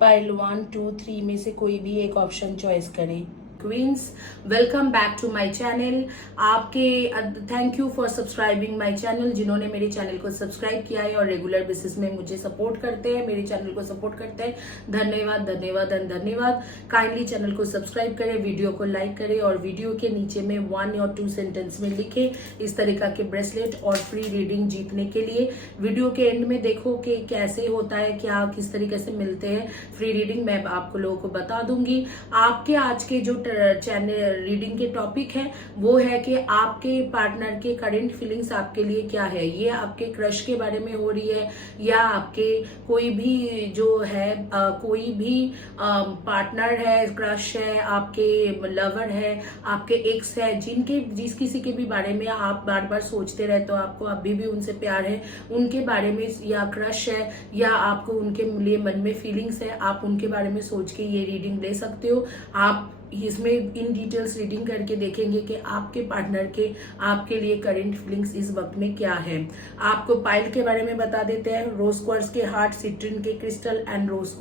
Pile 1, 2, 3 में से कोई भी एक ऑप्शन चॉइस करें। Queens, welcome back to my channel. आपके thank you for subscribing my channel. जिन्होंने मेरे चैनल को सब्सक्राइब किया है और रेगुलर बेसिस में मुझे सपोर्ट करते हैं, मेरे चैनल को सपोर्ट करते हैं, धन्यवाद धन्यवाद एंड धन्यवाद। काइंडली चैनल को सब्सक्राइब करें, वीडियो को लाइक करें और वीडियो के नीचे में 1 और 2 सेंटेंस में लिखे इस तरीका के ब्रेसलेट और फ्री रीडिंग जीतने के लिए। वीडियो के एंड में देखो कि कैसे होता है, क्या किस तरीके से मिलते हैं फ्री रीडिंग, मैं आपको लोगों को बता दूंगी। आपके आज के जो चैनल रीडिंग के टॉपिक है वो है कि आपके पार्टनर के करंट फीलिंग्स आपके लिए क्या है। ये आपके क्रश के बारे में हो रही है या आपके कोई भी जो है कोई भी पार्टनर है, क्रश है, आपके लवर है, आपके एक्स है, जिस किसी के भी बारे में आप बार बार सोचते रहते हो, आपको अभी भी उनसे प्यार है, उनके बारे में या क्रश है या आपको उनके लिए मन में फीलिंग्स है, आप उनके बारे में सोच के ये रीडिंग ले सकते हो। आप इसमें इन डिटेल्स रीडिंग करके देखेंगे कि आपके पार्टनर के आपके लिए करंट फीलिंग्स इस वक्त में क्या है। आपको पाइल के बारे में बता देते हैं। रोज क्वार्ट्ज के हार्ट, सिट्रिन के क्रिस्टल एंड रोज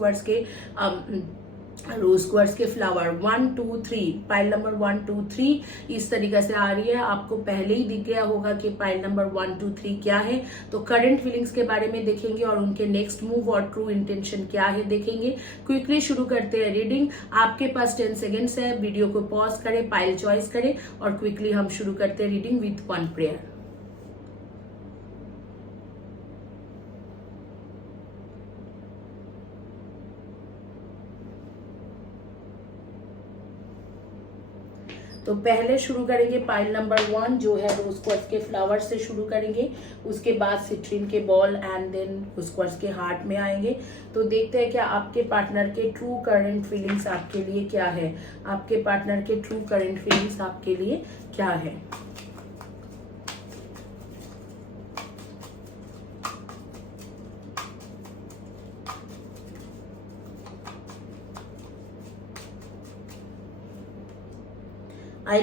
क्वार्ट्ज के फ्लावर 1, 2, 3। पाइल नंबर 1, 2, 3 इस तरीके से आ रही है। आपको पहले ही दिख गया होगा कि पाइल नंबर 1, 2, 3 क्या है। तो करंट फीलिंग्स के बारे में देखेंगे और उनके नेक्स्ट मूव और ट्रू इंटेंशन क्या है देखेंगे। क्विकली शुरू करते हैं रीडिंग। आपके पास 10 सेकेंड्स है, वीडियो को पॉज करें, पाइल चॉइस करें और क्विकली हम शुरू करते हैं रीडिंग विथ 1 प्रेयर। तो पहले शुरू करेंगे पाइल नंबर 1 जो है रोज क्वार्ट्ज के फ्लावर से शुरू करेंगे, उसके बाद सिट्रिन के ball and then rose quartz के हार्ट में आएंगे। तो देखते हैं क्या आपके पार्टनर के ट्रू करंट फीलिंग्स आपके लिए क्या है। आपके पार्टनर के ट्रू करंट फीलिंग्स आपके लिए क्या है। I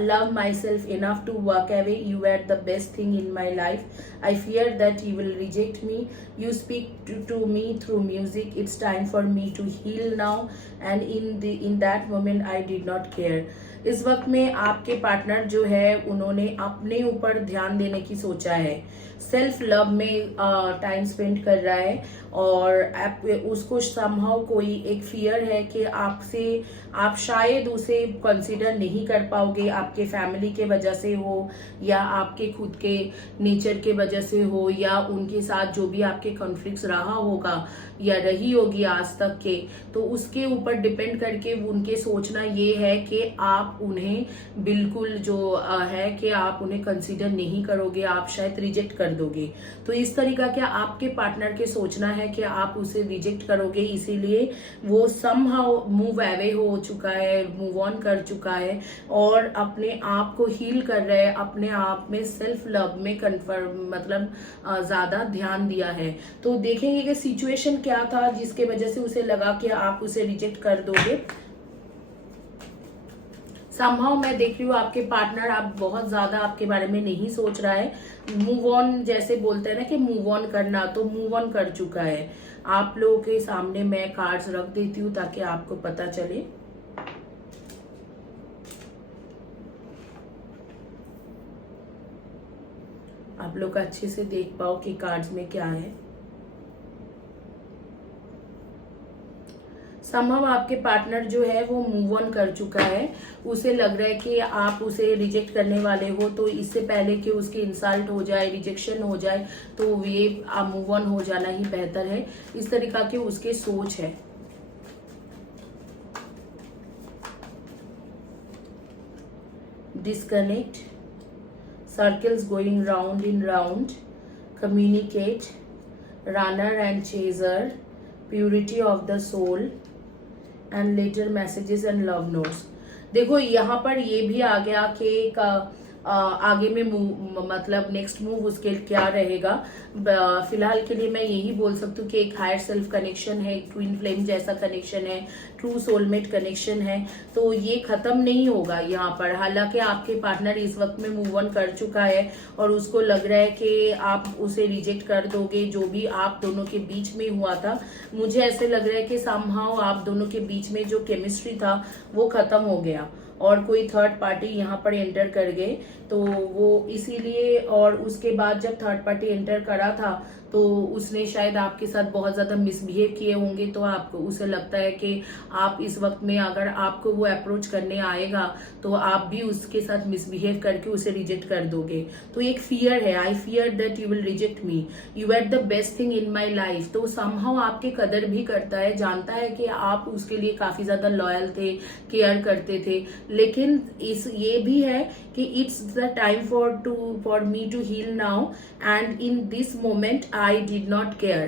love myself enough to walk away. You were the best thing in my life. I fear that you will reject me. You speak to me through music. It's time for me to heal now. And in that moment, I did not care. इस वक्त में आपके partner जो है उन्होंने अपने ऊपर ध्यान देने की सोचा है, सेल्फ लव में टाइम स्पेंड कर रहा है और उसको समहाउ कोई एक फियर है कि आपसे आप शायद उसे कंसीडर नहीं कर पाओगे, आपके फैमिली के वजह से हो या आपके खुद के नेचर के वजह से हो या उनके साथ जो भी आपके कॉन्फ्लिक्ट्स रहा होगा या रही होगी आज तक के, तो उसके ऊपर डिपेंड करके उनके सोचना ये है कि आप उन्हें बिल्कुल जो है कि आप उन्हें कंसीडर नहीं करोगे, आप शायद रिजेक्ट कर दोगे। तो इस तरीका क्या आपके पार्टनर के सोचना है कि आप उसे रिजेक्ट करोगे, इसीलिए वो समहाउ मूव अवे हो चुका है, मूव ऑन कर चुका है और अपने आप को हील कर रहा है, अपने आप में सेल्फ लव में कन्फर्म मतलब ज्यादा ध्यान दिया है। तो देखेंगे कि सिचुएशन क्या था जिसके वजह से उसे लगा कि आप उसे रिजेक्ट कर दोगे। समहाउ मैं देख रही हूँ आपके पार्टनर आप बहुत ज्यादा आपके बारे में नहीं सोच रहा है, मूव ऑन जैसे बोलते हैं ना कि मूव ऑन करना, तो मूव ऑन कर चुका है। आप लोगों के सामने मैं कार्ड्स रख देती हूँ ताकि आपको पता चले। आप लोग अच्छे से देख पाओ कि कार्ड्स में क्या है। समहाउ आपके पार्टनर जो है वो मूव ऑन कर चुका है, उसे लग रहा है कि आप उसे रिजेक्ट करने वाले हो, तो इससे पहले कि उसकी इंसल्ट हो जाए, रिजेक्शन हो जाए, तो ये मूव ऑन हो जाना ही बेहतर है। इस तरीका की उसके सोच है। Disconnect, circles going round in round, communicate, runner and chaser, purity of the soul and letter messages and love notes. देखो यहाँ पर ये भी आ गया कि आगे में मतलब नेक्स्ट मूव उसके क्या रहेगा। फिलहाल के लिए मैं यही बोल सकती हूँ कि एक हायर सेल्फ कनेक्शन है, एक ट्विन फ्लेम जैसा कनेक्शन है, ट्रू सोलमेट कनेक्शन है, तो ये खत्म नहीं होगा यहाँ पर। हालांकि आपके पार्टनर इस वक्त में मूव ऑन कर चुका है और उसको लग रहा है कि आप उसे रिजेक्ट कर दोगे, जो भी आप दोनों के बीच में हुआ था। मुझे ऐसे लग रहा है कि समहाउ आप दोनों के बीच में जो केमिस्ट्री था वो खत्म हो गया और कोई थर्ड पार्टी यहाँ पर एंटर कर गए, तो वो इसीलिए। और उसके बाद जब थर्ड पार्टी एंटर करा था तो उसने शायद आपके साथ बहुत ज्यादा मिसबिहेव किए होंगे, तो आपको उसे लगता है कि आप इस वक्त में अगर आपको वो अप्रोच करने आएगा तो आप भी उसके साथ मिसबिहेव करके उसे रिजेक्ट कर दोगे। तो एक फियर है, I fear that you will reject me, you are the best thing in my life. तो समहाउ आपके कदर भी करता है, जानता है कि आप उसके लिए काफी ज्यादा लॉयल थे, केयर करते थे, लेकिन ये भी है कि it's the time for me to heal now, and in this moment I did not care,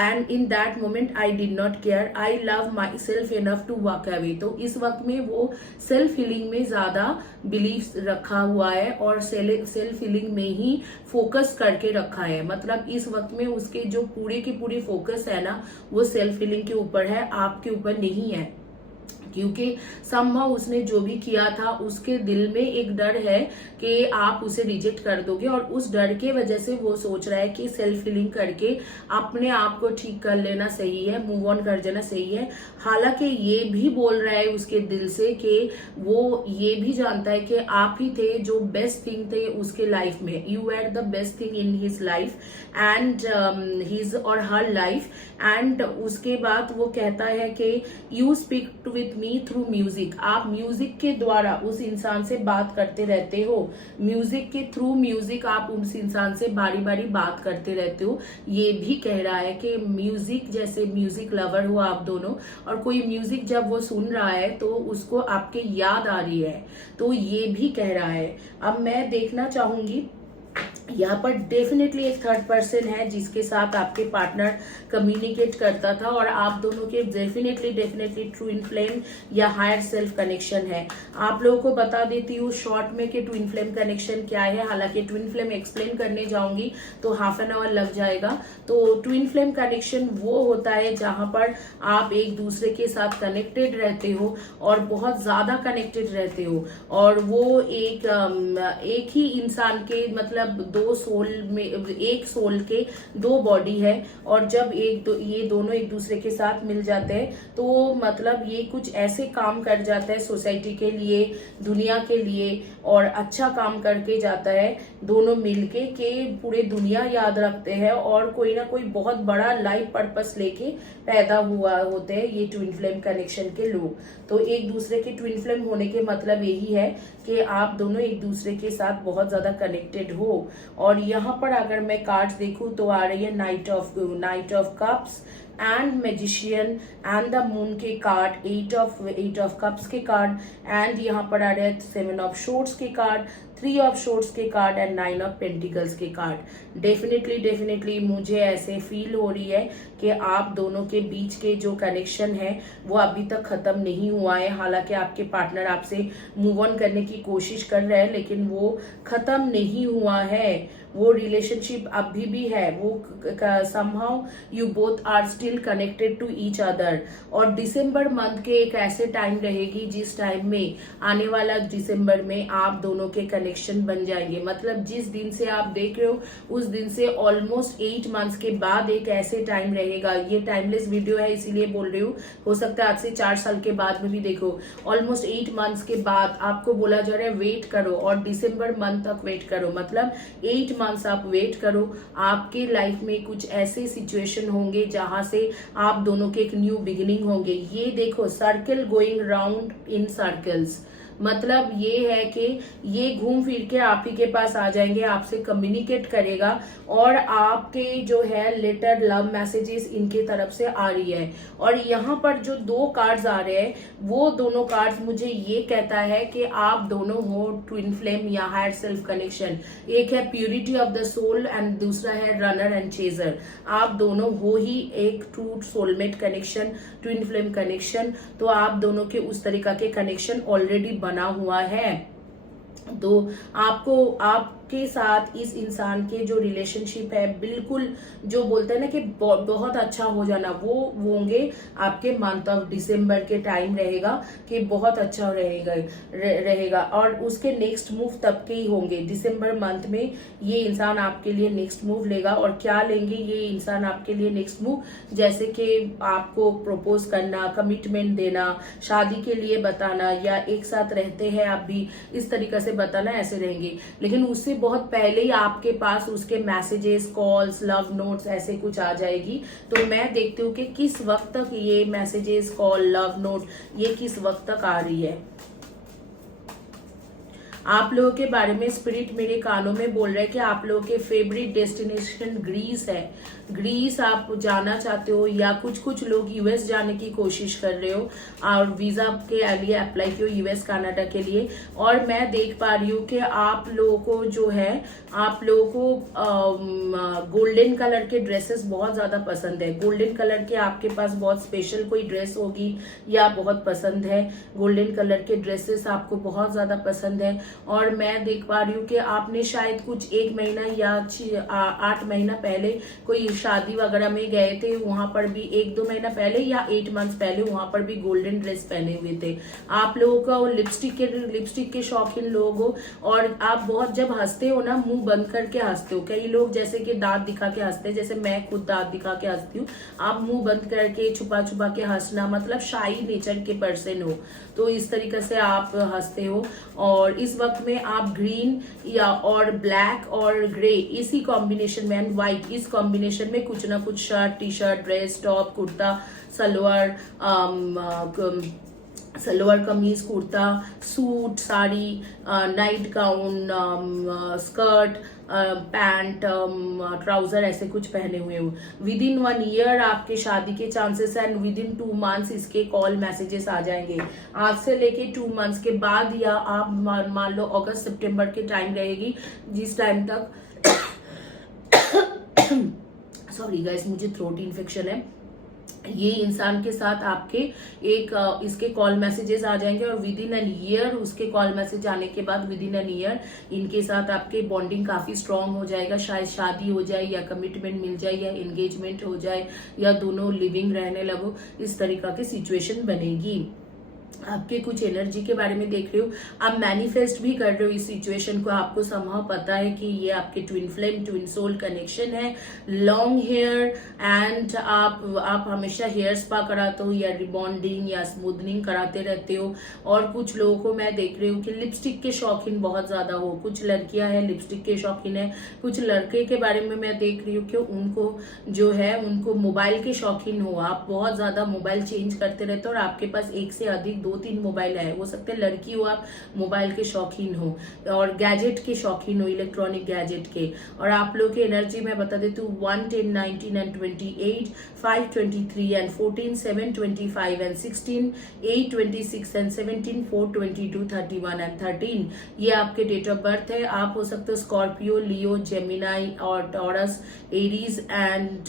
and in that moment I did not care, I love myself enough to walk away। तो इस वक्त में वो self healing में ज्यादा belief रखा हुआ है और सेल्फ हीलिंग में ही फोकस करके रखा है। मतलब इस वक्त में उसके जो पूरे की पूरी फोकस है ना, वो सेल्फ हीलिंग के ऊपर है, आपके ऊपर नहीं है। क्योंकि समहाउ उसने जो भी किया था उसके दिल में एक डर है कि आप उसे रिजेक्ट कर दोगे, और उस डर के वजह से वो सोच रहा है कि सेल्फ हीलिंग करके अपने आप को ठीक कर लेना सही है, मूव ऑन कर देना सही है। हालांकि ये भी बोल रहा है उसके दिल से कि वो ये भी जानता है कि आप ही थे जो बेस्ट थिंग थे उसके लाइफ में, you are the best thing in his life and his और हर लाइफ। एंड उसके बाद वो कहता है कि you speak with me through music, आप म्यूजिक के द्वारा उस इंसान से बात करते रहते हो, म्यूजिक के थ्रू म्यूजिक आप उस इंसान से बारी बारी बात करते रहते हो। ये भी कह रहा है कि म्यूजिक, जैसे म्यूजिक लवर हो आप दोनों, और कोई म्यूजिक जब वो सुन रहा है तो उसको आपके याद आ रही है, तो ये भी कह रहा है। अब मैं देखना चाहूंगी यहाँ पर डेफिनेटली एक थर्ड पर्सन है जिसके साथ आपके पार्टनर कम्युनिकेट करता था, और आप दोनों के डेफिनेटली ट्विन फ्लेम या हायर सेल्फ कनेक्शन है। आप लोगों को बता देती हूँ शॉर्ट में कि ट्विन फ्लेम कनेक्शन क्या है। हालांकि ट्विन फ्लेम एक्सप्लेन करने जाऊंगी तो हाफ एन आवर लग जाएगा। तो ट्विन फ्लेम कनेक्शन वो होता है जहां पर आप एक दूसरे के साथ कनेक्टेड रहते हो और बहुत ज्यादा कनेक्टेड रहते हो, और वो एक ही इंसान के मतलब दो सोल में, एक सोल के दो बॉडी है, और जब ये दोनों एक दूसरे के साथ मिल जाते हैं तो मतलब ये कुछ ऐसे काम कर जाता है सोसाइटी के लिए, दुनिया के लिए, और अच्छा काम करके जाता है दोनों मिलके के पूरे दुनिया याद रखते हैं, और कोई ना कोई बहुत बड़ा लाइफ पर्पस लेके पैदा हुआ होते हैं ये ट्विन फ्लेम कनेक्शन के लोग। तो एक दूसरे के ट्विन फ्लेम होने के मतलब यही है कि आप दोनों एक दूसरे के साथ बहुत ज्यादा कनेक्टेड हो। और यहाँ पर अगर मैं कार्ड्स देखूं तो आ रही है night of cups and magician and the moon के कार्ड, एट ऑफ कप्स के कार्ड, एंड यहाँ पर आ रहे हैं 7 ऑफ शॉर्ट्स के कार्ड, 3 ऑफ शॉर्ट्स के कार्ड एंड 9 ऑफ पेंटिकल्स के कार्ड। डेफिनेटली मुझे ऐसे फील हो रही है कि आप दोनों के बीच के जो कनेक्शन है वो अभी तक खत्म नहीं हुआ है। हालांकि आपके पार्टनर आपसे मूव ऑन करने की कोशिश कर रहे हैं, लेकिन वो खत्म नहीं हुआ है, वो रिलेशनशिप अभी भी है, वो somehow you both are still connected to each other. और दिसंबर मंथ के एक ऐसे टाइम रहेगी जिस टाइम में, आने वाला दिसंबर में आप दोनों के कनेक्शन बन जाएंगे। मतलब जिस दिन से आप देख रहे हो उस दिन से ऑलमोस्ट 8 मंथ्स के बाद एक ऐसे टाइम रहेगा। ये टाइमलेस वीडियो है इसीलिए बोल रही हूँ, हो सकता है आज से 4 साल के बाद में भी देखो। ऑलमोस्ट 8 मंथ्स के बाद आपको बोला जा रहा है वेट करो, और दिसंबर मंथ तक वेट करो, मतलब 8 मंथ्स आप वेट करो। आपके लाइफ में कुछ ऐसे सिचुएशन होंगे जहां से आप दोनों के एक न्यू बिगिनिंग होंगे। ये देखो, सर्कल गोइंग राउंड इन सर्कल्स, मतलब ये है कि ये घूम फिर के आप ही के पास आ जाएंगे, आपसे कम्युनिकेट करेगा, और आपके जो है लेटर लव मैसेजेस इनके तरफ से आ रही है। और यहाँ पर जो 2 कार्ड्स आ रहे हैं वो दोनों कार्ड्स मुझे ये कहता है कि आप दोनों हो ट्विन फ्लेम या हायर सेल्फ कनेक्शन। एक है purity of the soul and दूसरा है रनर एंड चेजर। आप दोनों हो ही एक true soulmate connection, twin flame connection. तो आप दोनों के उस तरीका के कनेक्शन ऑलरेडी बना हुआ है। तो आपको आपके साथ इस इंसान के जो रिलेशनशिप है बिल्कुल जो बोलते हैं ना कि बहुत अच्छा हो जाना, वो होंगे आपके मंथ ऑफ दिसंबर के टाइम रहेगा कि बहुत अच्छा रहेगा। और उसके नेक्स्ट मूव तब के ही होंगे दिसंबर मंथ में। ये इंसान आपके लिए नेक्स्ट मूव लेगा। और क्या लेंगे ये इंसान आपके लिए नेक्स्ट मूव, जैसे कि आपको प्रपोज करना, कमिटमेंट देना, शादी के लिए बताना, या एक साथ रहते हैं आप भी, इस तरीके से बताना, ऐसे रहेंगे। लेकिन उससे बहुत पहले ही आपके पास उसके मैसेजेस, कॉल्स, लव नोट्स ऐसे कुछ आ जाएगी। तो मैं देखती हूँ कि किस वक्त तक ये मैसेजेस, कॉल, लव नोट ये किस वक्त तक आ रही है। आप लोगों के बारे में स्पिरिट मेरे कानों में बोल रहे हैं कि आप लोगों के फेवरेट डेस्टिनेशन ग्रीस है। ग्रीस आप जाना चाहते हो, या कुछ लोग यूएस जाने की कोशिश कर रहे हो और वीजा के लिए अप्लाई किया यूएस कनाडा के लिए। और मैं देख पा रही हूँ कि आप लोगों को जो है, आप लोगों को गोल्डन कलर के ड्रेसेस बहुत ज्यादा पसंद है। गोल्डन कलर के आपके पास बहुत स्पेशल कोई ड्रेस होगी या बहुत पसंद है। गोल्डन कलर के ड्रेसेस आपको बहुत ज्यादा पसंद है। और मैं देख पा रही हूँ कि आपने शायद कुछ 1 महीना या 8 महीना पहले कोई शादी वगैरह में गए थे, वहां पर भी 1-2 महीना पहले या 8 मंथ्स पहले वहां पर भी गोल्डन ड्रेस पहने हुए थे। आप लोगों का लिपस्टिक के शौकीन लोग हो, और आप बहुत जब हंसते हो ना मुंह बंद करके हंसते हो। कई लोग जैसे कि दांत दिखा के हंसते हैं, जैसे मैं खुद दांत दिखा के हंसती हूँ। आप मुंह बंद करके छुपा छुपा के हंसना, मतलब शाई नेचर के पर्सन हो, तो इस तरीके से आप हंसते हो। और इस वक्त में आप ग्रीन या और ब्लैक और ग्रे इसी कॉम्बिनेशन में, एंड व्हाइट इस कॉम्बिनेशन में कुछ ना कुछ shirt, T shirt, dress, top, kurta, salwar, salwar kameez, kurta, suit, sari, night gown, skirt, pants, trouser ऐसे कुछ पहने हुए हो। विद इन 1 ईयर आपके शादी के चांसेस है, एंड विद इन 2 मंथ्स इसके कॉल मैसेजेस आ जाएंगे। आज से लेके 2 मंथ्स के बाद, या आप मान लो अगस्त सितंबर के टाइम रहेगी, जिस टाइम तक सॉरी गाइस, मुझे थ्रोट इन्फेक्शन है। ये इंसान के साथ आपके इसके कॉल मैसेजेस आ जाएंगे, और विद इन एन ईयर उसके कॉल मैसेज आने के बाद विद इन एन ईयर इनके साथ आपके बॉन्डिंग काफी स्ट्रांग हो जाएगा। शायद शादी हो जाए, या कमिटमेंट मिल जाए, या एंगेजमेंट हो जाए, या दोनों लिविंग रहने लगो, इस तरीका की सिचुएशन बनेगी। आपके कुछ एनर्जी के बारे में देख रहे हो, आप मैनिफेस्ट भी कर रहे हो इस सिचुएशन को। आपको समहाउ पता है कि ये आपके twin flame, twin soul connection है। लॉन्ग हेयर, एंड आप हमेशा हेयर स्पा कराते हो, या रिबॉन्डिंग या स्मूथनिंग कराते रहते हो। और कुछ लोगों को मैं देख रही हूँ कि लिपस्टिक के शौकीन बहुत ज्यादा हो। कुछ लड़कियां हैं लिपस्टिक के शौकीन है, कुछ लड़के के बारे में मैं देख रही हूँ कि उनको जो है उनको मोबाइल के शौकीन हो। आप बहुत ज्यादा मोबाइल चेंज करते रहते हो, और आपके पास एक से अधिक 2-3 मोबाइल है। हो सकते हैं लड़की हो आप, मोबाइल के शौकीन हो, और गैजेट के शौकीन हो, इलेक्ट्रॉनिक गैजेट के। और आप लोग की एनर्जी मैं बता देती हूँ 1, 10, 19 and 28, 5, 23 and 14, 7, 25 and 16, 8, 26 and 17, 4, 22, 31 and 13। ये आपके डेट ऑफ बर्थ है। आप हो सकते हो स्कॉर्पियो, लियो, जेमिनाई और टॉरस, एरीज एंड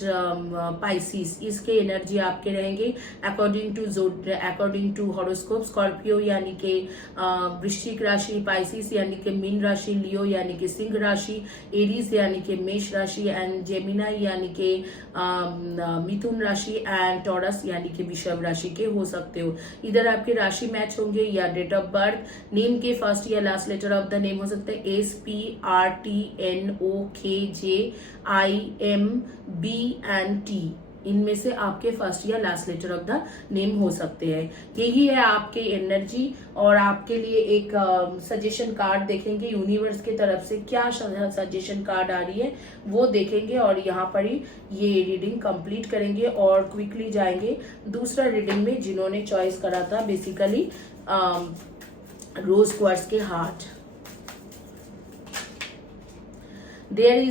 पाइसिस। इसके एनर्जी आपके रहेंगे अकॉर्डिंग टू हॉरोस्कोप। स्कॉर्पियो यानी कि वृश्चिक राशि, पाइसिस यानी कि मीन राशि, लियो यानी कि सिंह राशि, एरीज यानी कि मेष राशि, एंड जेमिनाई यानी कि मिथुन राशि, एंड टॉरस यानी कि वृषभ राशि के हो सकते हो। इधर आपकी राशि मैच होंगे, या डेट ऑफ बर्थ, नेम के फर्स्ट या last letter of the name हो सकते हैं SPRTNOKJIMBNT। इनमें से आपके फर्स्ट या last letter of the name हो सकते हैं। यही है आपके एनर्जी। और आपके लिए एक सजेशन कार्ड देखेंगे यूनिवर्स की तरफ से, क्या सजेशन कार्ड आ रही है वो देखेंगे, और यहाँ पर ही ये रीडिंग कंप्लीट करेंगे और क्विकली जाएंगे दूसरा रीडिंग में, जिन्होंने चॉइस करा था बेसिकली रोज क्वार्ट्ज के heart. There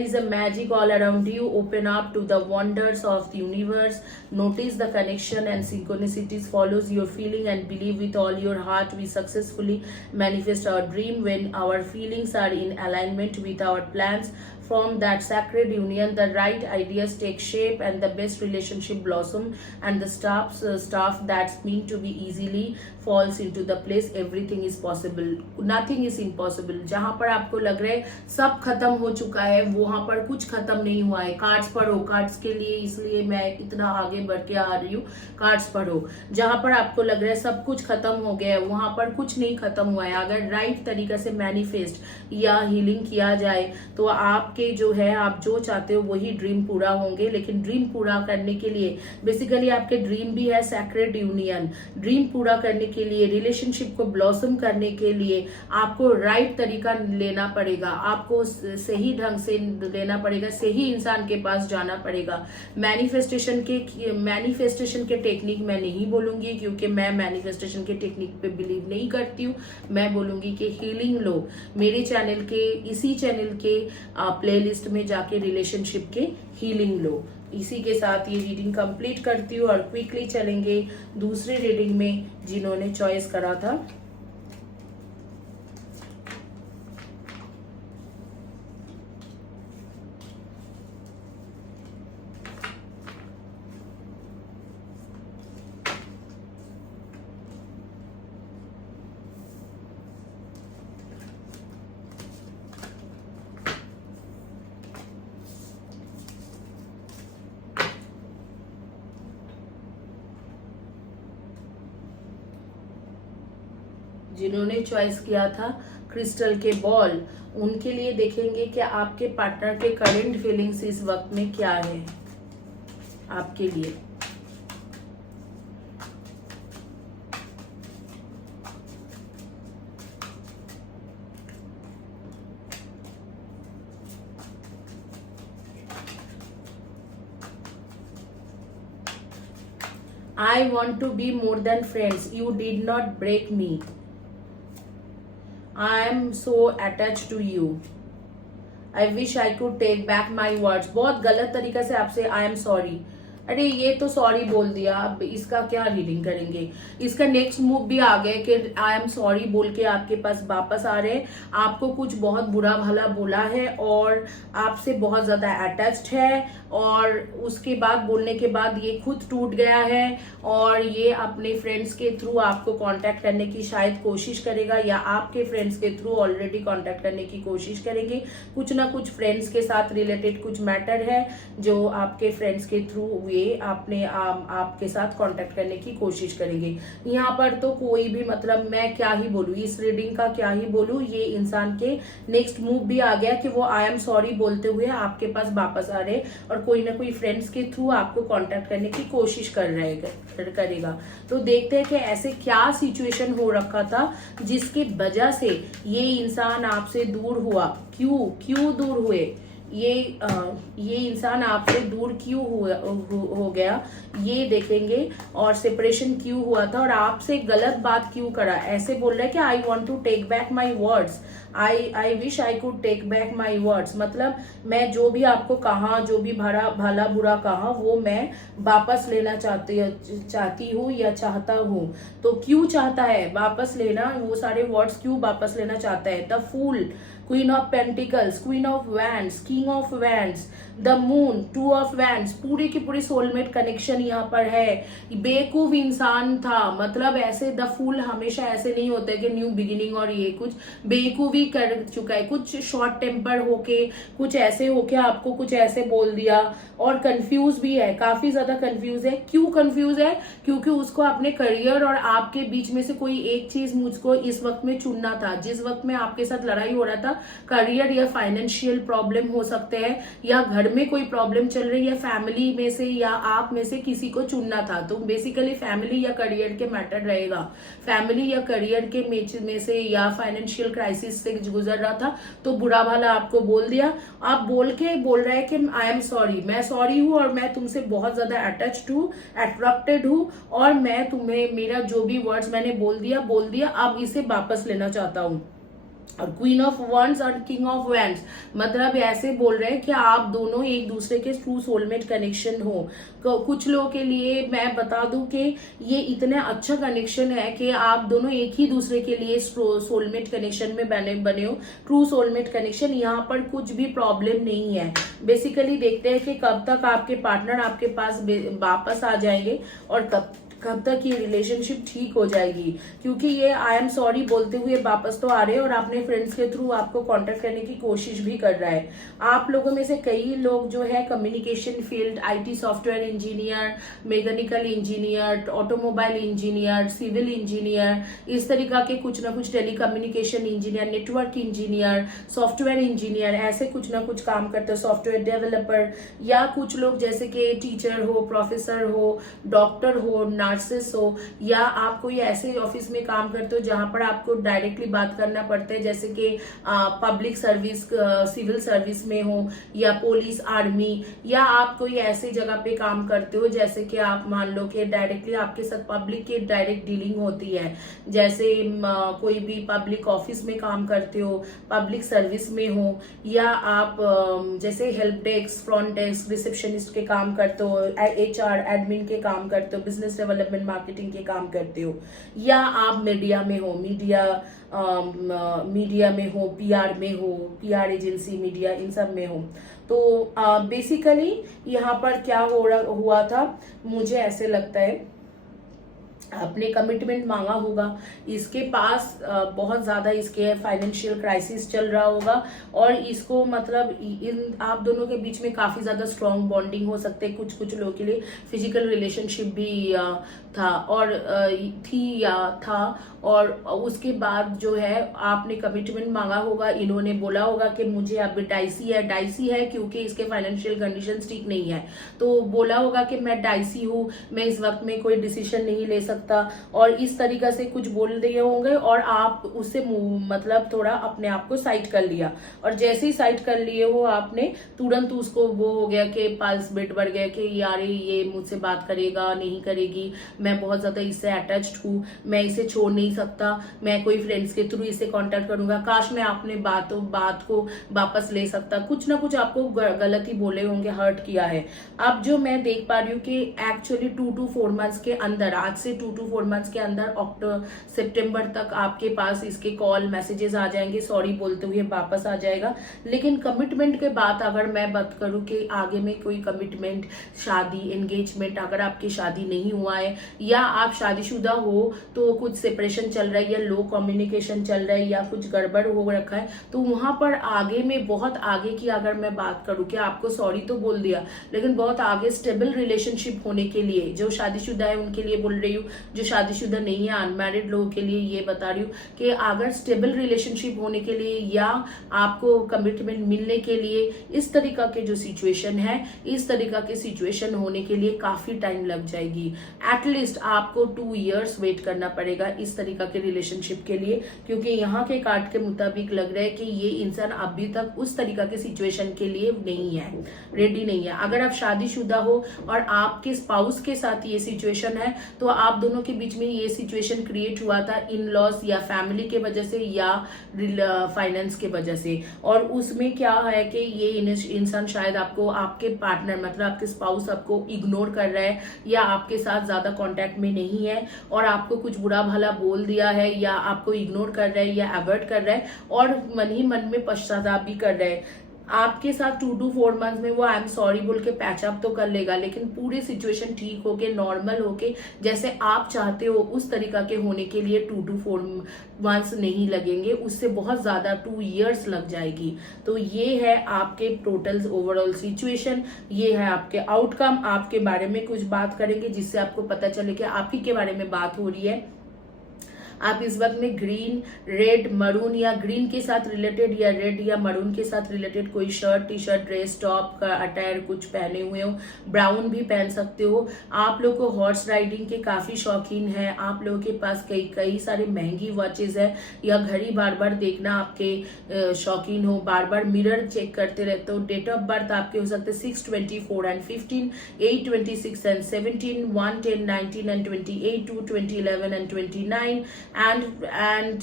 is a magic all around you. Open up to the wonders of the universe. Notice the connection and synchronicities. Follows your feeling and believe with all your heart. We successfully manifest our dream when our feelings are in alignment with our plans. from that sacred union the right ideas take shape and the best relationship blossom and the stuff that's meant to be easily falls into the place. Everything is possible, nothing is impossible. जहां पर आपको लग रहा है सब खत्म हो चुका है, वहां पर कुछ खत्म नहीं हुआ है। कार्ड्स पढ़ो, कार्ड्स के लिए इसलिए मैं इतना आगे बढ़ के आ रही हूँ। कार्ड्स पढ़ो, जहां पर आपको लग रहा है सब कुछ खत्म हो गया है, वहां पर कुछ नहीं खत्म हुआ है। अगर राइट तरीके से मैनिफेस्ट या हीलिंग किया जाए तो आपके जो है, आप जो चाहते हो वही ड्रीम पूरा होंगे। लेकिन ड्रीम पूरा करने के लिए बेसिकली आपके ड्रीम भी है सैक्रेड यूनियन। ड्रीम पूरा करने के लिए, रिलेशनशिप को ब्लॉसम करने के लिए आपको राइट तरीका लेना पड़ेगा, आपको सही ढंग से लेना पड़ेगा, सही इंसान के पास जाना पड़ेगा। मैनिफेस्टेशन के टेक्निक मैं नहीं बोलूंगी क्योंकि मैं मैनिफेस्टेशन के टेक्निक पे बिलीव नहीं करती हूँ। मैं बोलूंगी कि हीलिंग लो। मेरे चैनल के, इसी चैनल के प्लेलिस्ट में जाके रिलेशनशिप के हीलिंग लो। इसी के साथ ये रीडिंग कंप्लीट करती हूँ और क्विकली चलेंगे दूसरी रीडिंग में जिन्होंने चॉइस करा था। जिन्होंने चॉइस किया था क्रिस्टल के बॉल, उनके लिए देखेंगे कि आपके पार्टनर के करंट फीलिंग्स इस वक्त में क्या है आपके लिए। I want to be more than friends. You did not break me. I am so attached to you. I wish I could take back my words. बहुत गलत तरीका से आपसे I am sorry. अरे ये तो सॉरी बोल दिया, अब इसका क्या रीडिंग करेंगे। इसका नेक्स्ट मूव भी आ गया कि आई एम सॉरी बोल के आपके पास वापस आ रहे हैं। आपको कुछ बहुत बुरा भला बोला है और आपसे बहुत ज्यादा अटैच्ड है और उसके बाद बोलने के बाद ये खुद टूट गया है और ये अपने फ्रेंड्स के थ्रू आपको कांटेक्ट करने की शायद कोशिश करेगा या आपके फ्रेंड्स के थ्रू ऑलरेडी कांटेक्ट करने की कोशिश करेंगे। कुछ ना कुछ फ्रेंड्स के साथ रिलेटेड कुछ मैटर है जो आपके फ्रेंड्स के थ्रू ये आपने आपके साथ कांटेक्ट करने की कोशिश करेंगे। यहाँ पर तो कोई भी मतलब मैं क्या ही बोलूँ, इस रीडिंग का क्या ही बोलूँ। ये इंसान के नेक्स्ट मूव भी आ गया कि वो आई एम सॉरी बोलते हुए आपके पास वापस आ रहे और कोई ना कोई फ्रेंड्स के थ्रू आपको कांटेक्ट करने की कोशिश करेगा। तो देखते हैं कि ऐसे क्या सिचुएशन हो रखा था जिसकी वजह से ये इंसान आपसे दूर हुआ। क्यों दूर हुए ये इंसान आपसे दूर क्यों हो गया ये देखेंगे। और सेपरेशन क्यों हुआ था और आपसे गलत बात क्यों करा। ऐसे बोल रहा है कि I want to take back my words, I wish I could take back my words. मतलब मैं जो भी आपको कहा, जो भी भला बुरा कहा, वो मैं वापस लेना चाहती हूँ या चाहता हूँ। तो क्यों चाहता है वापस लेना, वो सारे वर्ड्स क्यों वापस लेना चाहता है। The fool, queen of pentacles, queen of wands, king of wands, the moon, two of wands, पूरी की पूरी सोलमेट कनेक्शन यहाँ पर है। बेवकूफ इंसान था, मतलब ऐसे द फूल हमेशा ऐसे नहीं होते कि न्यू बिगिनिंग और ये कुछ बेवकूफी कर चुका है, कुछ शॉर्ट टेम्पर होके, कुछ ऐसे होके आपको कुछ ऐसे बोल दिया और कंफ्यूज भी है, काफी ज्यादा कंफ्यूज है। क्यों कंफ्यूज है? क्योंकि उसको अपने करियर और आपके बीच में से कोई एक चीज मुझको इस वक्त में चुनना था। जिस वक्त में आपके साथ लड़ाई हो रहा था, करियर या फाइनेंशियल प्रॉब्लम हो सकते हैं या घर में कोई प्रॉब्लम चल रही है, फैमिली में से या आप में से किसी को चुनना था। तो बेसिकली फैमिली या करियर के मैटर रहेगा। फैमिली या करियर के में से या फाइनेंशियल क्राइसिस से गुजर रहा था तो बुरा भला आपको बोल दिया। आप बोल रहा है कि आई एम सॉरी, मैं सॉरी हूँ और मैं तुमसे बहुत ज्यादा अटैच्ड हूँ, अट्रैक्टेड हूँ और मैं तुम्हें मेरा जो भी वर्ड्स मैंने बोल दिया अब इसे वापस लेना चाहता हूँ। और क्वीन ऑफ वंस और किंग ऑफ वैंड्स, मतलब ऐसे बोल रहे हैं कि आप दोनों एक दूसरे के ट्रू सोलमेट कनेक्शन हो। कुछ लोगों के लिए मैं बता दूं कि ये इतना अच्छा कनेक्शन है कि आप दोनों एक ही दूसरे के लिए सोलमेट कनेक्शन में बने हो, ट्रू सोलमेट कनेक्शन। यहाँ पर कुछ भी प्रॉब्लम नहीं है। बेसिकली देखते हैं कि कब तक आपके पार्टनर आपके पास वापस आ जाएंगे और कब तक ये रिलेशनशिप ठीक हो जाएगी, क्योंकि ये आई एम सॉरी बोलते हुए वापस तो आ रहे हैं और अपने फ्रेंड्स के थ्रू आपको कांटेक्ट करने की कोशिश भी कर रहा है। आप लोगों में से कई लोग जो है communication field, IT software engineer, mechanical engineer, automobile engineer, civil engineer, इस तरीका के कुछ ना कुछ, telecommunication engineer, network engineer, software engineer, ऐसे कुछ ना कुछ काम करते हो, सॉफ्टवेयर डेवलपर, या कुछ लोग जैसे कि टीचर हो, प्रोफेसर हो, डॉक्टर हो, नर्सेस हो, या आप कोई ऐसे ऑफिस में काम करते हो जहां पर आपको डायरेक्टली बात करना पड़ता है, जैसे कि पब्लिक सर्विस, सिविल सर्विस में हो, या पुलिस, आर्मी, या आप कोई ऐसी जगह पे काम करते हो जैसे कि आप मान लो कि डायरेक्टली आपके साथ पब्लिक की डायरेक्ट डीलिंग होती है, जैसे कोई भी पब्लिक ऑफिस में काम करते हो, पब्लिक सर्विस में हो, या आप जैसे help desk, front desk, receptionist के काम करते हो, HR एडमिन के काम करते हो, बिजनेस डेवलपमेंट मार्केटिंग के काम करते हो, या आप मीडिया में हो, मीडिया में हो, PR में हो, PR एजेंसी, मीडिया, इन सब में हो। तो बेसिकली यहाँ पर क्या हुआ था, मुझे ऐसे लगता है आपने कमिटमेंट मांगा होगा, इसके पास बहुत ज्यादा इसके फाइनेंशियल क्राइसिस चल रहा होगा, और इसको मतलब इन आप दोनों के बीच में काफी ज्यादा स्ट्रॉन्ग बॉन्डिंग हो सकते हैं। कुछ कुछ लोगों के लिए फिजिकल रिलेशनशिप भी था और था, और उसके बाद जो है आपने कमिटमेंट मांगा होगा, इन्होंने बोला होगा कि मुझे अभी डाइसी है क्योंकि इसके फाइनेंशियल कंडीशंस ठीक नहीं है, तो बोला होगा कि मैं डाइसी हूँ, मैं इस वक्त में कोई डिसीजन नहीं ले सकता, और इस तरीका से कुछ बोल दिए होंगे, और आप उससे मतलब थोड़ा अपने आप को साइड कर लिया, और जैसे ही साइड कर लिए हो आपने, तुरंत उसको वो हो गया कि पल्स बीट बढ़ गया कि यार ये मुझसे बात करेगा नहीं करेगी, मैं बहुत ज्यादा इससे अटैच्ड हूँ, मैं इसे छोड़ नहीं सकता, मैं कोई फ्रेंड्स के थ्रू इसे कांटेक्ट करूंगा, काश मैं अपने बात को वापस ले सकता, कुछ ना कुछ आपको गलती बोले होंगे, हर्ट किया है। अब जो मैं देख पा रही हूँ कि एक्चुअली 2 to 4 मंथ्स के अंदर, आज से 2 to 4 मंथ्स के अंदर सितंबर तक आपके पास इसके कॉल मैसेजेस आ जाएंगे, सॉरी बोलते हुए वापस आ जाएगा। लेकिन कमिटमेंट के बाद अगर मैं बात करूं कि आगे में कोई कमिटमेंट, शादी, एंगेजमेंट, अगर आपकी शादी नहीं हुआ है या आप शादीशुदा हो तो कुछ सेपरेशन चल रहा है या लो कम्युनिकेशन चल रहा है या कुछ गड़बड़ हो रखा है, तो वहां पर आगे में, बहुत आगे की अगर मैं बात करूं कि आपको सॉरी तो बोल दिया, लेकिन बहुत आगे स्टेबल रिलेशनशिप होने के लिए, जो शादीशुदा है उनके लिए बोल रही हूँ, जो शादीशुदा नहीं है अनमैरिड लोगों के लिए ये बता रही हूँ कि अगर स्टेबल रिलेशनशिप होने के लिए या आपको कमिटमेंट मिलने के लिए इस तरीका के जो सिचुएशन है, इस तरीका के सिचुएशन होने के लिए काफी टाइम लग जाएगी। एटलीस्ट आपको 2 years वेट करना पड़ेगा इस तरीका के रिलेशनशिप के लिए, क्योंकि यहाँ के कार्ड के मुताबिक लग रहा है कि ये इंसान अभी तक उस तरीका के सिचुएशन के लिए नहीं है, रेडी नहीं है। अगर आप शादीशुदा हो और आपके स्पाउस के साथ ये सिचुएशन है, तो आप दोनों के बीच में ये सिचुएशन क्रिएट हुआ था इन लॉस या फैमिली के वजह से या फाइनेंस के वजह से, और उसमें क्या है कि ये इंसान शायद आपको, आपके पार्टनर मतलब आपके स्पाउस आपको इग्नोर कर रहा है या आपके साथ ज्यादा कांटेक्ट में नहीं है, और आपको कुछ बुरा भला बोल दिया है या आपको इग्नोर कर रहा है या अवॉइड कर रहा है, और मन ही मन में पश्चाताप भी कर रहा है। आपके साथ 2 to 4 मंथ में वो आई एम सॉरी बोल के पैचअप तो कर लेगा, लेकिन पूरी सिचुएशन ठीक होके, नॉर्मल होके, जैसे आप चाहते हो उस तरीका के होने के लिए 2 to 4 मंथ्स नहीं लगेंगे, उससे बहुत ज्यादा 2 years लग जाएगी। तो ये है आपके टोटल ओवरऑल सिचुएशन, ये है आपके आउटकम। आपके बारे में कुछ बात करेंगे जिससे आपको पता चले कि आपकी के बारे में बात हो रही है। आप इस वक्त में ग्रीन, रेड, मरून या ग्रीन के साथ रिलेटेड या रेड या मरून के साथ रिलेटेड कोई shirt, T shirt, dress, top का अटायर कुछ पहने हुए हो, ब्राउन भी पहन सकते हो। आप लोग को हॉर्स राइडिंग के काफी शौकीन है, आप लोगों के पास कई सारे महंगी वॉचेज है या घड़ी बार बार देखना आपके शौकीन हो, बार बार मिरर चेक करते रहते हो। डेट ऑफ बर्थ आपके हो सकते 6, 24 and 15, 8, 26 and 17, 1, 10, 19 and 28, 2, 20, 11 and 29, and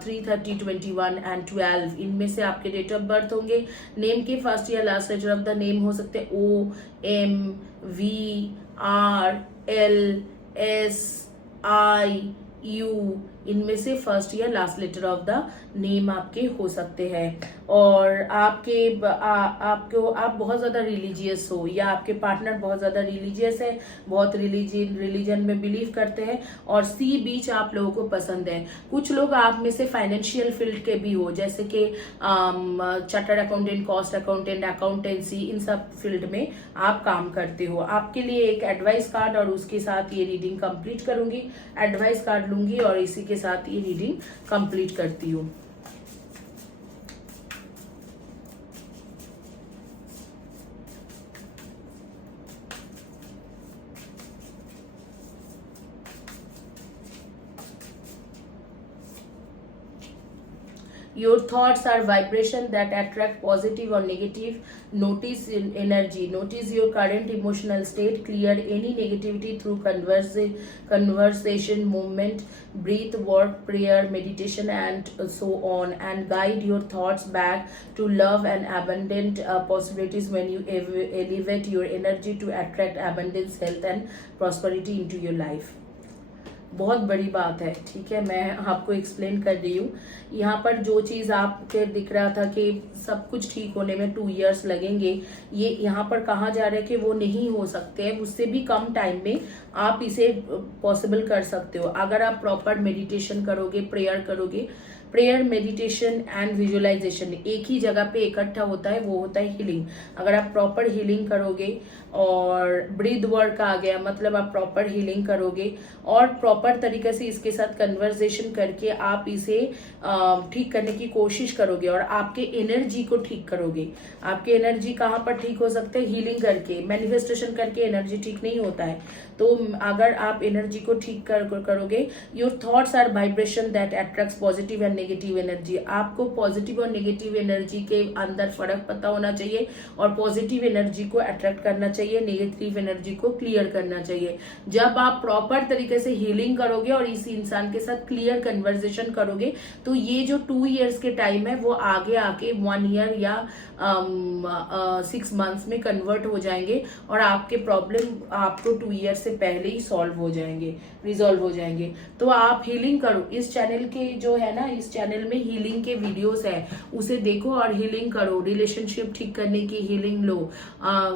3, 30, 21 and 12 इनमें से आपके डेट ऑफ बर्थ होंगे। नेम के फर्स्ट या last letter of the name हो सकते हैं OMVRLSIU, इनमें से फर्स्ट या last letter of the name आपके हो सकते हैं। और आप बहुत ज़्यादा रिलीजियस हो या आपके पार्टनर बहुत ज़्यादा रिलीजियस है, बहुत रिलीजन में बिलीव करते हैं, और सी बीच आप लोगों को पसंद है। कुछ लोग आप में से फाइनेंशियल फील्ड के भी हो, जैसे कि chartered accountant, cost accountant, accountancy, इन सब फील्ड में आप काम करते हो। आपके लिए एक एडवाइस कार्ड और उसके साथ ये रीडिंग कंप्लीट करूंगी। एडवाइस कार्ड लूंगी और इसी के साथ ये रीडिंग कंप्लीट करती हूँ। Your thoughts are vibration that attract positive or negative. Notice in energy. Notice your current emotional state. Clear any negativity through conversation, movement, breathe, work, prayer, meditation, and so on. And guide your thoughts back to love and abundant possibilities when you elevate your energy to attract abundance, health, and prosperity into your life. बहुत बड़ी बात है, ठीक है, मैं आपको explain कर रही हूँ। यहाँ पर जो चीज़ आपके दिख रहा था कि सब कुछ ठीक होने में 2 इयर्स लगेंगे, ये यहाँ पर कहा जा रहा है कि वो नहीं हो सकते हैं, उससे भी कम टाइम में आप इसे पॉसिबल कर सकते हो अगर आप प्रॉपर मेडिटेशन करोगे, प्रेयर करोगे। प्रेयर, मेडिटेशन एंड विजुअलाइजेशन एक ही जगह पे इकट्ठा होता है, वो होता है हीलिंग। अगर आप प्रॉपर हीलिंग करोगे, और ब्रीथ वर्क आ गया, मतलब आप प्रॉपर हीलिंग करोगे और प्रॉपर तरीके से इसके साथ कन्वर्सेशन करके आप इसे ठीक करने की कोशिश करोगे और आपके एनर्जी को ठीक करोगे। आपके एनर्जी कहाँ पर ठीक हो सकते हैं? हीलिंग करके, मैनिफेस्टेशन करके एनर्जी ठीक नहीं होता है। तो अगर आप एनर्जी को ठीक करोगे, your thoughts are vibration that attracts positive and negative energy. आपको पॉजिटिव और नेगेटिव एनर्जी के अंदर फर्क पता होना चाहिए और पॉजिटिव एनर्जी को अट्रैक्ट करना चाहिए, नेगेटिव एनर्जी को क्लियर करना चाहिए। जब आप प्रॉपर तरीके से हीलिंग करोगे और इस इंसान के साथ क्लियर कन्वर्सेशन करोगे, तो ये जो 2 इयर्स के टाइम है वो आगे आके 1 ईयर या 6 मंथ्स में कन्वर्ट हो जाएंगे और आपके प्रॉब्लम आपको 2 ईयर से पहले ही सॉल्व हो जाएंगे, रिजॉल्व हो जाएंगे। तो आप हीलिंग करो। इस चैनल के जो है ना, इस चैनल में हीलिंग के वीडियोस है, उसे देखो और हीलिंग करो। रिलेशनशिप ठीक करने की हीलिंग लो,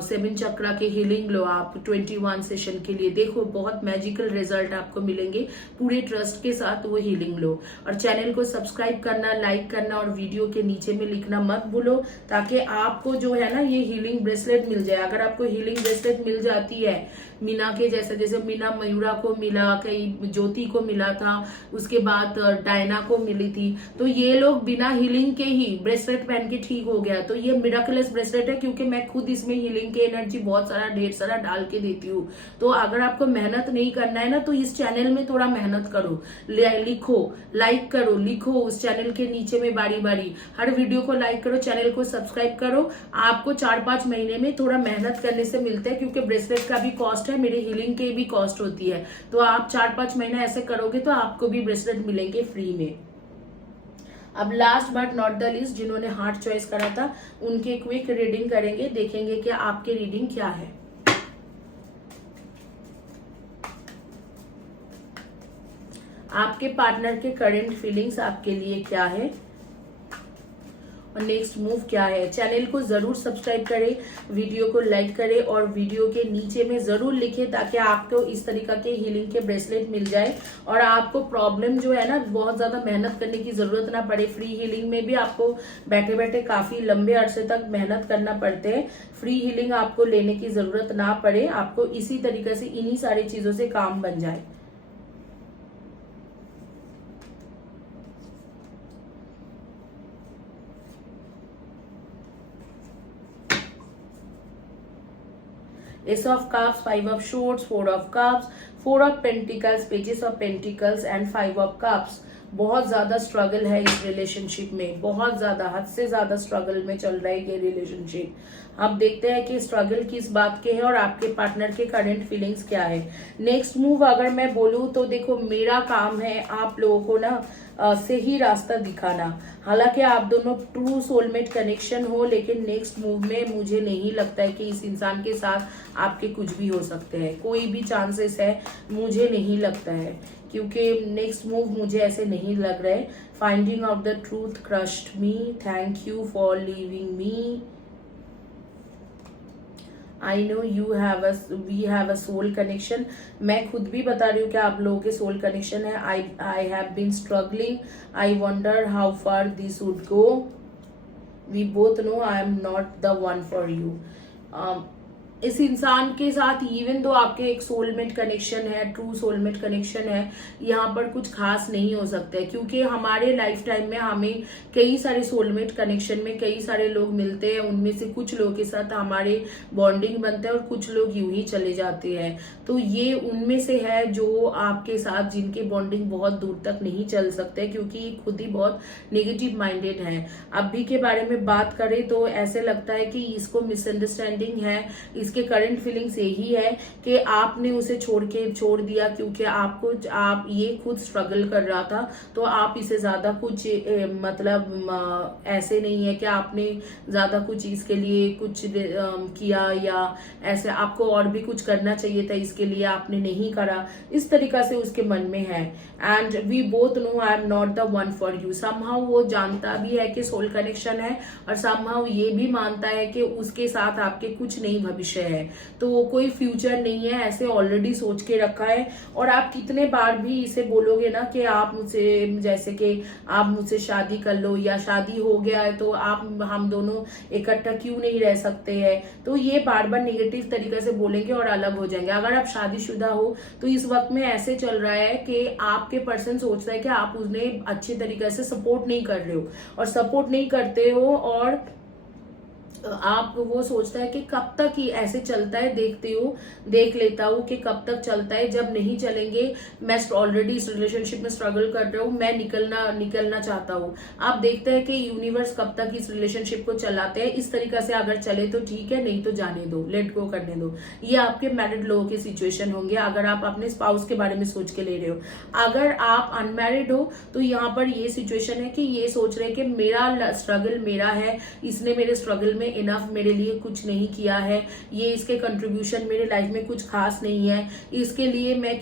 7 चक्रा के हीलिंग लो आप 21 सेशन के लिए। देखो बहुत मैजिकल रिजल्ट आपको मिलेंगे, पूरे ट्रस्ट के साथ वो हीलिंग लो। और चैनल को सब्सक्राइब करना, लाइक करना और वीडियो के नीचे में लिखना मत भूलो, ताकि आपको जो है ना ये हीलिंग ब्रेसलेट मिल जाए। अगर आपको हीलिंग ब्रेसलेट मिल जाती है मीना के जैसे मीना मयूरा को मिला, कई ज्योति को मिला था, उसके बाद डायना को मिली थी, तो ये लोग बिना हीलिंग के ही ब्रेसलेट पहन के ठीक हो गया। तो ये मिराकुलस ब्रेसलेट है, क्योंकि मैं खुद इसमें हीलिंग के एनर्जी बहुत सारा ढेर सारा डाल के देती हूँ। तो अगर आपको मेहनत नहीं करना है ना, तो इस चैनल में थोड़ा मेहनत करो, लिखो, लाइक करो, लिखो उस चैनल के नीचे में बारी बारी, हर वीडियो को लाइक करो, चैनल को सब्सक्राइब करो। आपको 4-5 महीने में थोड़ा मेहनत करने से मिलता है, क्योंकि ब्रेसलेट का भी कॉस्ट है, मेरे हीलिंग के भी कॉस्ट होती है। तो आप 4-5 महीना ऐसे करोगे तो आपको भी ब्रेसलेट मिलेंगे फ्री में। अब last but not the least, जिन्होंने हार्ट चॉइस करा था उनके क्विक रीडिंग करेंगे, देखेंगे कि आपकी रीडिंग क्या है। आपके पार्टनर के करंट फीलिंग्स आपके लिए क्या है और नेक्स्ट मूव क्या है। चैनल को जरूर सब्सक्राइब करें, वीडियो को लाइक करें और वीडियो के नीचे में जरूर लिखें, ताकि आपको इस तरीका के हीलिंग के ब्रेसलेट मिल जाए और आपको प्रॉब्लम जो है ना बहुत ज्यादा मेहनत करने की जरूरत ना पड़े। फ्री हीलिंग में भी आपको बैठे बैठे काफी लंबे अरसे तक मेहनत करना पड़ते हैं, फ्री हीलिंग आपको लेने की जरूरत ना पड़े, आपको इसी तरीके से इन्हीं सारी चीजों से काम बन जाए। Ace of Cups, 5 of Swords, 4 of Cups, 4 of Pentacles, Pages of Pentacles and 5 of Cups. बहुत ज्यादा स्ट्रगल है इस रिलेशनशिप में, बहुत ज्यादा, हद से ज्यादा स्ट्रगल में चल रहा है ये रिलेशनशिप। अब देखते हैं कि स्ट्रगल किस बात के है और आपके पार्टनर के करंट फीलिंग्स क्या है। नेक्स्ट मूव अगर मैं बोलूं तो देखो, मेरा काम है आप लोगों को ना सही रास्ता दिखाना। हालांकि आप दोनों ट्रू सोलमेट कनेक्शन हो, लेकिन नेक्स्ट मूव में मुझे नहीं लगता है कि इस इंसान के साथ आपके कुछ भी हो सकते हैं, कोई भी चांसेस है मुझे नहीं लगता है, क्योंकि नेक्स्ट मूव मुझे ऐसे नहीं लग रहा है। Finding out the truth crushed me, thank you for leaving me. I know we have a soul connection. मैं खुद भी बता रही हूँ कि आप लोगों के सोल कनेक्शन है। I have been struggling, I wonder how far this would go, we both know I am not the one for you. इस इंसान के साथ इवन दो आपके एक सोलमेट कनेक्शन है, ट्रू सोलमेट कनेक्शन है, यहाँ पर कुछ खास नहीं हो सकता है, क्योंकि हमारे लाइफ टाइम में हमें कई सारे सोलमेट कनेक्शन में कई सारे लोग मिलते हैं। उनमें से कुछ लोगों के साथ हमारे बॉन्डिंग बनता है और कुछ लोग यूं ही चले जाते हैं। तो ये उनमें से है जो आपके साथ जिनके बॉन्डिंग बहुत दूर तक नहीं चल सकते, क्योंकि खुद ही बहुत नेगेटिव माइंडेड है। अभी के बारे में बात करें तो ऐसे लगता है कि इसको मिसअंडरस्टैंडिंग है, इसके करंट फीलिंग्स यही है कि आपने उसे छोड़ दिया, क्योंकि आप ये खुद स्ट्रगल कर रहा था, तो आप इसे ज्यादा कुछ मतलब ऐसे नहीं है कि आपने ज्यादा कुछ इसके लिए कुछ किया, या ऐसे आपको और भी कुछ करना चाहिए था, इसके लिए आपने नहीं करा, इस तरीका से उसके मन में है। And we both know I am not the one for you. Somehow वो जानता भी है कि सोल कनेक्शन है, और समहाउ ये भी मानता है कि उसके साथ आपके कुछ नहीं भविष्य है, तो कोई फ्यूचर नहीं है, ऐसे ऑलरेडी सोच के रखा है। और आप कितने बार भी इसे बोलोगे ना कि आप मुझसे, जैसे कि आप मुझसे शादी कर लो, या शादी हो गया है तो आप हम दोनों इकट्ठा क्यों नहीं रह सकते हैं, तो ये बार बार नेगेटिव तरीके से बोलेंगे और अलग हो जाएंगे। अगर आप शादीशुदा हो तो इस वक्त में ऐसे चल रहा है कि आपके पर्सन सोचता है कि आप उन्हें अच्छे तरीके से सपोर्ट नहीं कर रहे हो, और सपोर्ट नहीं करते हो, और आप वो सोचता है कि कब तक ही ऐसे चलता है, देख लेता हूँ कि कब तक चलता है, जब नहीं चलेंगे मैं ऑलरेडी इस रिलेशनशिप में स्ट्रगल कर रहा हूँ, मैं निकलना चाहता हूँ। आप देखते हैं कि यूनिवर्स कब तक इस रिलेशनशिप को चलाते हैं, इस तरीका से अगर चले तो ठीक है, नहीं तो जाने दो, लेट गो करने दो। ये आपके मैरिड लोगों के सिचुएशन होंगे अगर आप अपने स्पाउस के बारे में सोच के ले रहे हो। अगर आप अनमैरिड हो तो यहाँ पर ये सिचुएशन है कि ये सोच रहे कि मेरा स्ट्रगल मेरा है, इसने मेरे स्ट्रगल में इनफ मेरे लिए कुछ नहीं किया है, ये इसके कंट्रीब्यूशन मेरे लाइफ में कुछ खास नहीं है, इसके लिए मैं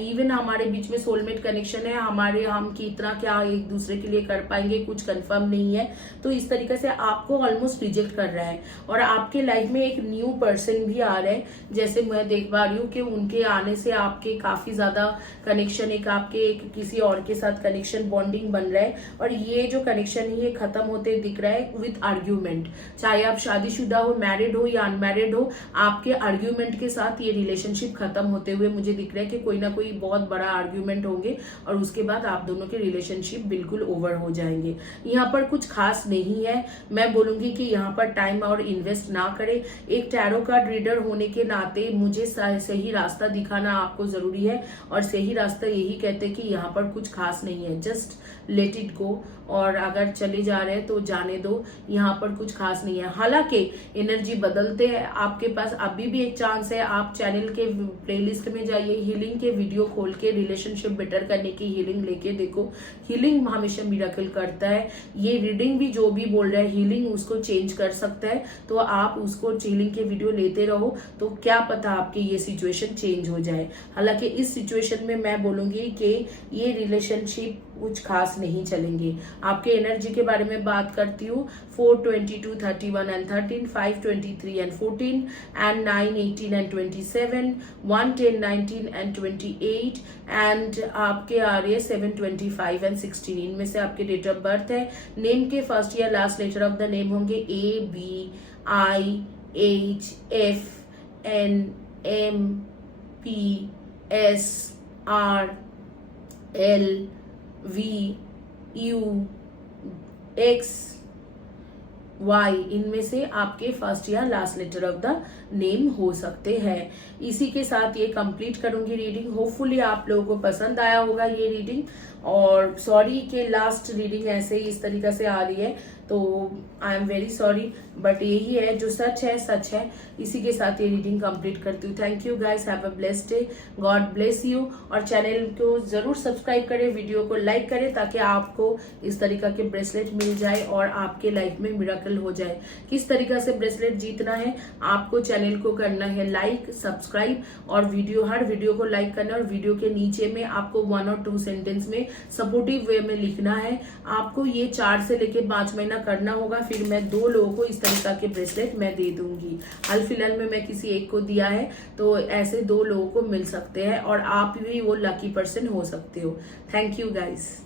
इवन हमारे बीच में सोलमेट कनेक्शन है, हम कितना क्या एक दूसरे के लिए कर पाएंगे कुछ कंफर्म नहीं है। तो इस तरीके से आपको ऑलमोस्ट रिजेक्ट कर रहा है, और आपके लाइफ में एक न्यू पर्सन भी आ रहा है। जैसे मैं देख पा रही हूँ कि उनके आने से आपके काफी ज्यादा कनेक्शन, आपके किसी और के साथ कनेक्शन बॉन्डिंग बन रहा है, और ये जो कनेक्शन है ये खत्म होते दिख रहा है विद आर्ग्यूमेंट। चाहे आप शादीशुदा हो, मैरिड हो या अनमैरिड हो, आपके आर्ग्यूमेंट के साथ ये रिलेशनशिप खत्म होते हुए मुझे दिख रहा है कि कोई ना कोई बहुत बड़ा आर्ग्यूमेंट होंगे, और उसके बाद आप दोनों के रिलेशनशिप बिल्कुल ओवर हो जाएंगे। यहाँ पर कुछ खास नहीं है, मैं बोलूंगी कि यहाँ पर टाइम और इन्वेस्ट ना करें। एक टैरो कार्ड रीडर होने के नाते मुझे सही रास्ता दिखाना आपको जरूरी है, और सही रास्ता यही कहते हैं कि यहाँ पर कुछ खास नहीं है, जस्ट लेट इट गो, और अगर चले जा रहे हैं तो जाने दो, यहाँ पर कुछ खास नहीं है। हालांकि एनर्जी बदलते हैं, आपके पास अभी भी एक चांस है, आप चैनल के प्लेलिस्ट में जाइए, हीलिंग के वीडियो खोल के रिलेशनशिप बेटर करने की हीलिंग लेके देखो। हीलिंग हमेशा मिरेकल करता है, ये रीडिंग भी जो भी बोल रहा है हीलिंग उसको चेंज कर सकता है, तो आप उसको हीलिंग के वीडियो लेते रहो, तो क्या पता आपकी ये सिचुएशन चेंज हो जाए। हालांकि इस सिचुएशन में मैं बोलूंगी कि ये रिलेशनशिप कुछ खास नहीं चलेंगे। आपके एनर्जी के बारे में बात करती हूँ, 4, 22, 31 and 13, 5, 23 and 14, and 9, 18 and 27, 1, 10, 19 and 28, and आपके आ रही है 7, 25 and 16। इनमें से आपके डेट ऑफ बर्थ है, नेम के फर्स्ट या last letter of the name होंगे ABIHFNMPSRLVUXY। इनमें से आपके फर्स्ट या last letter of the name हो सकते हैं। इसी के साथ ये कंप्लीट करूंगी रीडिंग। होपफुली आप लोगों को पसंद आया होगा ये रीडिंग, और सॉरी कि लास्ट रीडिंग ऐसे ही इस तरीके से आ रही है, तो I am very sorry, but यही है जो सच है सच है। इसी के साथ ये रीडिंग कंप्लीट करती हूँ। Thank you guys, have a blessed day, God bless you. और चैनल को जरूर सब्सक्राइब करें, वीडियो को लाइक करें, ताकि आपको इस तरीका के ब्रेसलेट मिल जाए और आपके लाइफ में मिरेकल हो जाए। किस तरीका से ब्रेसलेट जीतना है, आपको चैनल को करना है लाइक, सब्सक्राइब, और हर वीडियो को लाइक करना है। और वीडियो के नीचे में आपको 1 और 2 सेंटेंस में सपोर्टिव वे में लिखना है। आपको ये 4 से लेके 5 महीना करना होगा, फिर मैं 2 लोगों को इस तरीका के ब्रेसलेट मैं दे दूंगी। हाल फिलहाल में मैं किसी एक को दिया है, तो ऐसे 2 लोगों को मिल सकते हैं और आप भी वो लकी पर्सन हो सकते हो। Thank you guys.